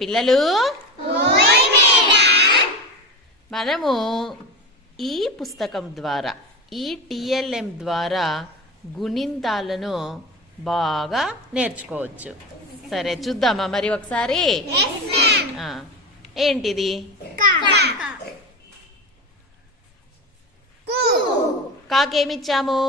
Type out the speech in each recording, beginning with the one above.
పిల్లలు, మనము ఈ పుస్తకం ద్వారా, ఈ TLM ద్వారా గుణింతాలను బాగా నేర్చుకోవచ్చు. సరే, చూద్దామా మరి ఒకసారి? ఏంటిది? కాకేమిచ్చాము?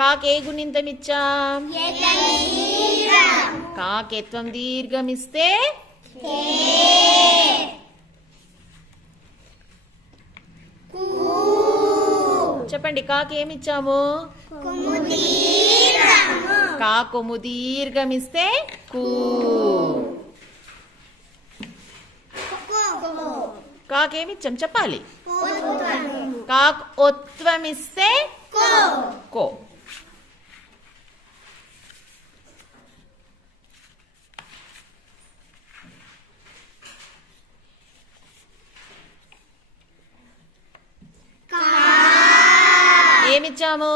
కాకే గుణింతం ఇచ్చాం. కాకేత్వం దీర్ఘమిస్తే చెప్పండి. కాకేమిచ్చాము? కాకొమ్ము దీర్ఘమిస్తే కూ. కాకేమిచ్చాం చెప్పాలి. కాక్ ఒత్వమిస్తే కో. ఏమిచ్చాము?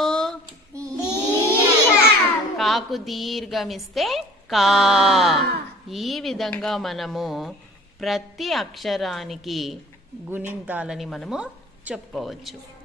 కాకు దీర్ఘమిస్తే కా. ఈ విధంగా మనము ప్రతి అక్షరానికి గుణింతాలని మనము చెప్పుకోవచ్చు.